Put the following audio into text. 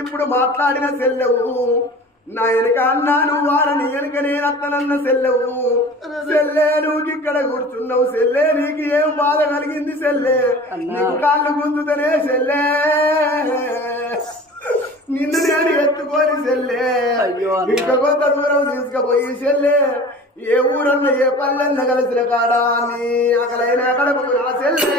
ఇప్పుడు మాట్లాడిన సెల్లవు నా వెనక అన్నాను వారని వెనక నేను అత్తనన్న సెల్లవు సెల్లే నువ్వు ఇక్కడ కూర్చున్నావు సెల్లే నీకు ఏం బాధ కలిగింది సెల్లే నీకు కాళ్ళు గుంజుతనే సెల్లే నిన్ను నేను ఎత్తుకొని సెల్లే ఇంకా కొంత దూరం తీసుకుపోయి సెల్లే ఏ ఊరన్న ఏ పల్లెన్న కలిసిన కాడా నీ అకలైన అక్కడ నా సెల్లే